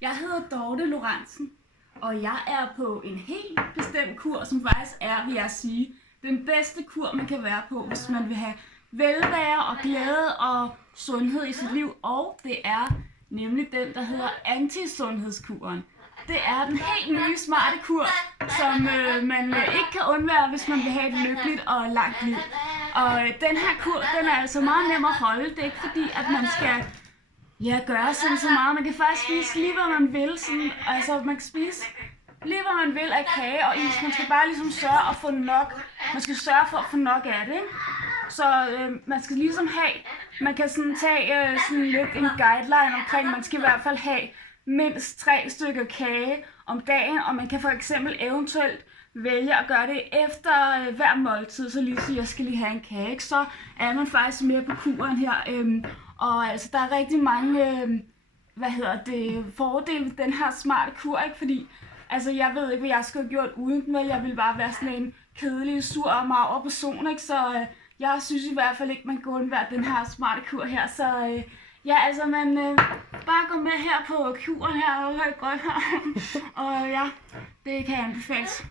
Jeg hedder Dorte Lorentzen, og jeg er på en helt bestemt kur, som faktisk er, vil jeg sige, den bedste kur, man kan være på, hvis man vil have velvære og glæde og sundhed i sit liv. Og det er nemlig den, der hedder antisundhedskuren. Det er den helt nye, smarte kur, som man ikke kan undvære, hvis man vil have et lykkeligt og langt liv. Og den her kur, den er altså meget nem at holde. Det er ikke fordi, at man skal gøre sådan så meget. Man kan faktisk spise lige, hvad man vil. Sådan, altså, man kan spise lige, hvad man vil af kage og is. Man skal bare ligesom sørge at få nok. Man skal sørge for at få nok af det, ikke? Så man skal ligesom have, man kan sådan tage sådan lidt en guideline omkring, man skal i hvert fald have mindst 3 stykker kage om dagen, og man kan for eksempel eventuelt vælge at gøre det efter hver måltid, så lige sige, jeg skal lige have en kage, ikke? Så er man faktisk mere på kuren her. Og altså, der er rigtig mange fordele ved den her smarte kur, ikke? Fordi altså, jeg ved ikke, hvad jeg skulle have gjort uden den, vel? Jeg ville bare være sådan en kedelig, sur og mager person, ikke? Så jeg synes i hvert fald ikke, man kan undvære den her smarte kur her. Så ja, altså, man bare gå med her på kuren her, og godt her. Og ja, det kan anbefales.